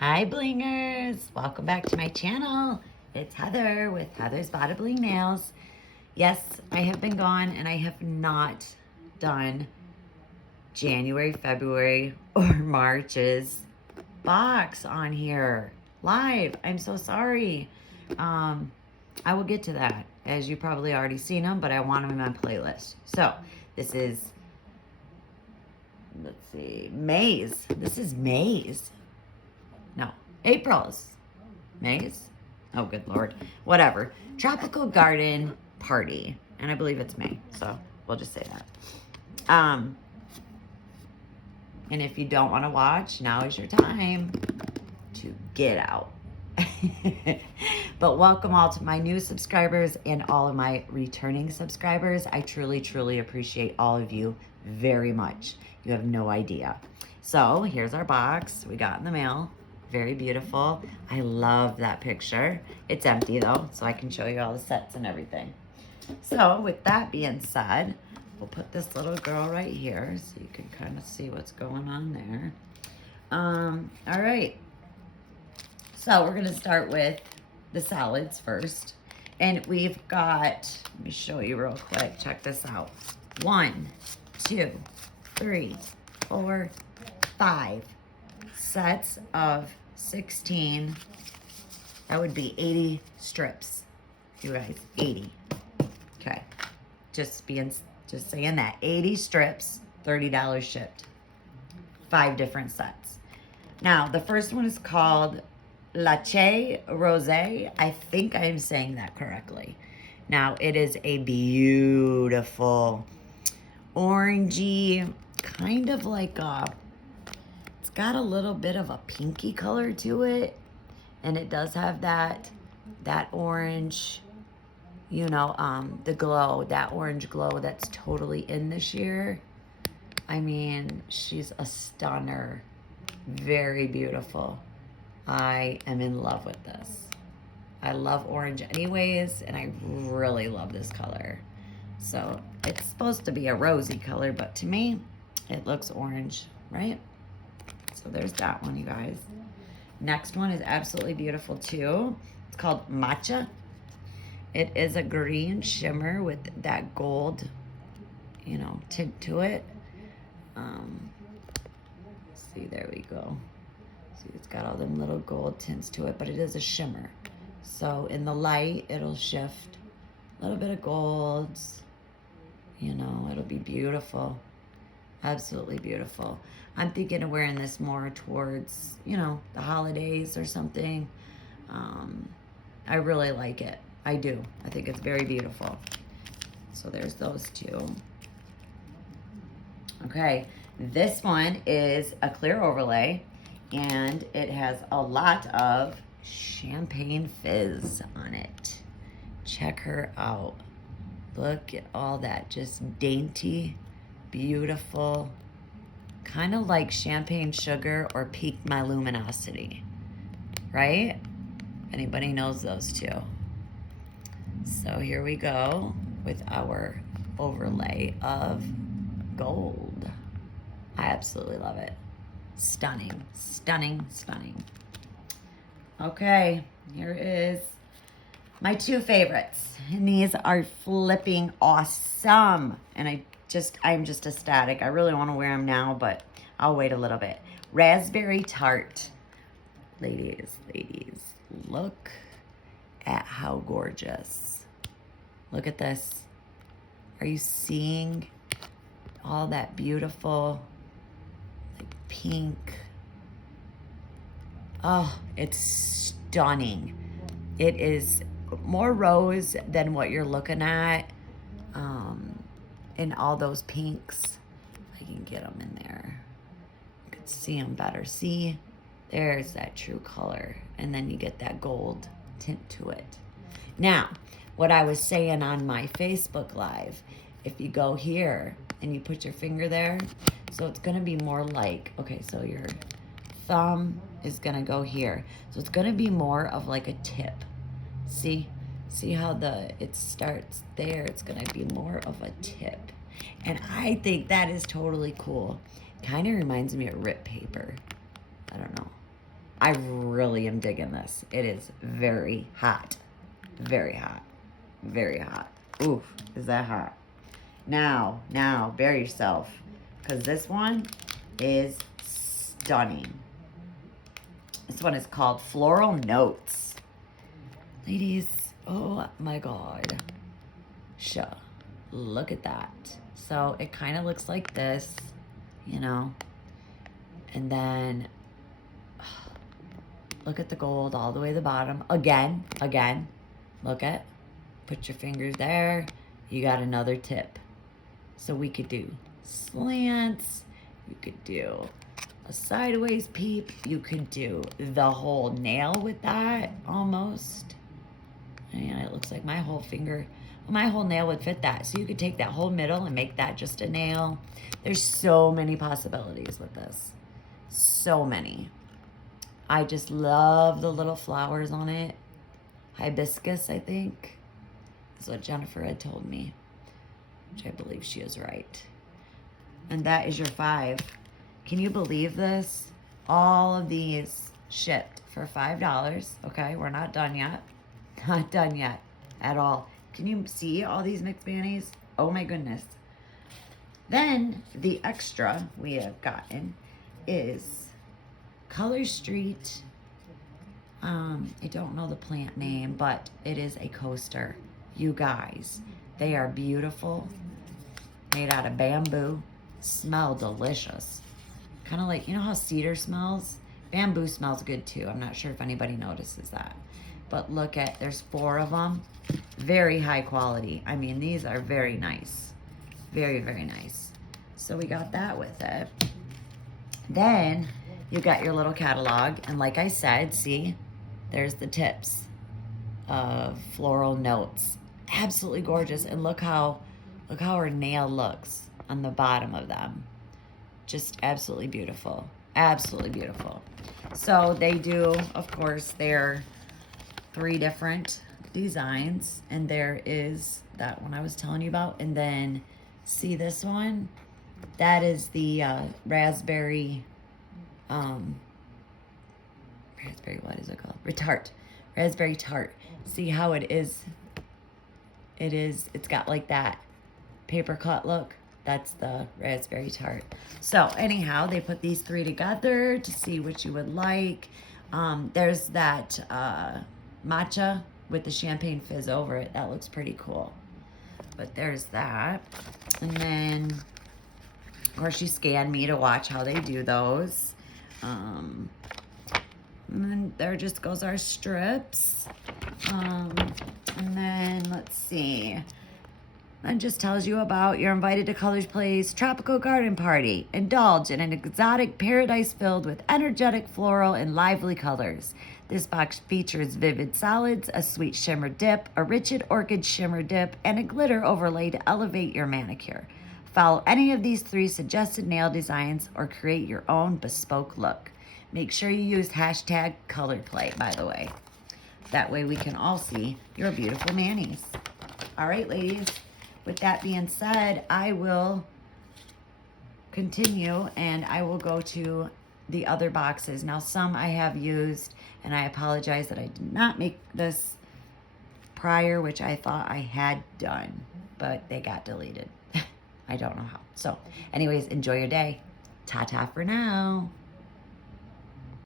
Hi blingers, welcome back to my channel. It's Heather with Heather's Bada Bling Nails. Yes, I have been gone and I have not done January, February, or March's box on here live. I'm so sorry. I will get to that, as you probably already seen them, but I want them in my playlist. So this is, let's see, May's. This is May's. No, April's. May's? Oh, good Lord. Whatever. Tropical Garden Party. And I believe it's May, so we'll just say that. And if you don't want to watch, now is your time to get out. But welcome all to my new subscribers and all of my returning subscribers. I truly, truly appreciate all of you very much. You have no idea. So here's our box we got in the mail. Very beautiful. I love that picture. It's empty though, so I can show you all the sets and everything. So with that being said, we'll put this little girl right here so you can kind of see what's going on there. All right. So we're gonna start with the salads first. And we've got, let me show you real quick, check this out. 1, 2, 3, 4, 5 sets of 16. That would be 80 strips, you guys, 80. Okay, just saying that, 80 strips, $30 shipped. 5 different sets. Now, the first one is called Lache Rosé. I think I'm saying that correctly. Now, it is a beautiful orangey, kind of like a, it's got a little bit of a pinky color to it. And it does have that orange, you know, the glow, that orange glow that's totally in this year. I mean, she's a stunner. Very beautiful. I am in love with this. I love orange anyways, and I really love this color. So it's supposed to be a rosy color, but to me, it looks orange, right? So there's that one, you guys. Next one is absolutely beautiful too. It's called Matcha. It is a green shimmer with that gold, you know, tint to it. See, there we go. See, it's got all them little gold tints to it, but it is a shimmer. So in the light, it'll shift a little bit of golds. You know, it'll be beautiful. Absolutely beautiful. I'm thinking of wearing this more towards, you know, the holidays or something. I really like it. I do. I think it's very beautiful. So there's those two. Okay, this one is a clear overlay, and it has a lot of champagne fizz on it. Check her out. Look at all that, just dainty, beautiful, kind of like champagne sugar or Peak My Luminosity, right? Anybody knows those two. So here we go with our overlay of gold. I absolutely love it. Stunning, stunning, stunning. Okay, here is my 2 favorites. And these are flipping awesome. And I'm just ecstatic. I really want to wear them now, but I'll wait a little bit. Raspberry Tart. Ladies, look at how gorgeous. Look at this. Are you seeing all that beautiful, like, pink? Oh, it's stunning. It is more rose than what you're looking at in all those pinks. I can get them in there. You can see them better. See, there's that true color. And then you get that gold tint to it. Now, what I was saying on my Facebook Live, if you go here and you put your finger there, so it's gonna be more like, okay, so your thumb is gonna go here. So it's gonna be more of like a tip. See how it starts there? It's gonna be more of a tip. And I think that is totally cool. Kind of reminds me of Rip Paper. I don't know. I really am digging this. It is very hot. Very hot. Very hot. Oof, is that hot? Now, bear yourself. Because this one is stunning. This one is called Floral Notes. Ladies, oh my God. Sure. Look at that. So it kind of looks like this, you know. And then look at the gold all the way to the bottom. Again. Look at. Put your fingers there. You got another tip. So we could do slants. You could do a sideways peep. You could do the whole nail with that almost. And it looks like my whole nail would fit that. So you could take that whole middle and make that just a nail. There's so many possibilities with this. So many. I just love the little flowers on it. Hibiscus, I think, is what Jennifer had told me, which I believe she is right. And that is your 5. Can you believe this? All of these shipped for $5. Okay, we're not done yet. Not done yet at all. Can you see all these mixed mayonnaise? Oh my goodness. Then the extra we have gotten is Color Street. I don't know the plant name, but it is a coaster. You guys, they are beautiful. Made out of bamboo. Smell delicious. Kind of like, you know how cedar smells? Bamboo smells good too. I'm not sure if anybody notices that. But look at, there's 4 of them. Very high quality. I mean, these are very nice. Very, very nice. So we got that with it. Then you got your little catalog. And like I said, see, there's the tips of Floral Notes. Absolutely gorgeous. And look how her nail looks on the bottom of them. Just absolutely beautiful. Absolutely beautiful. So they do, of course, their 3 different designs. And there is that one I was telling you about. And then see this one? That is the raspberry, what is it called? Tart. Raspberry tart. See how it is? It's got like that paper cut look. That's the raspberry tart. So anyhow, they put these 3 together to see what you would like. There's that matcha with the champagne fizz over it. That looks pretty cool. But there's that. And then, of course, she scanned me to watch how they do those. And then there just goes our strips. And then, let's see. That just tells you about you're invited to Colors Play's Tropical Garden Party. Indulge in an exotic paradise filled with energetic floral and lively colors. This box features vivid solids, a sweet shimmer dip, a rich orchid shimmer dip, and a glitter overlay to elevate your manicure. Follow any of these 3 suggested nail designs or create your own bespoke look. Make sure you use hashtag ColorPlay, by the way. That way we can all see your beautiful manis. All right, ladies. With that being said, I will continue and I will go to the other boxes. Now, some I have used, and I apologize that I did not make this prior, which I thought I had done, but they got deleted. I don't know how. So anyways, enjoy your day. Ta-ta for now.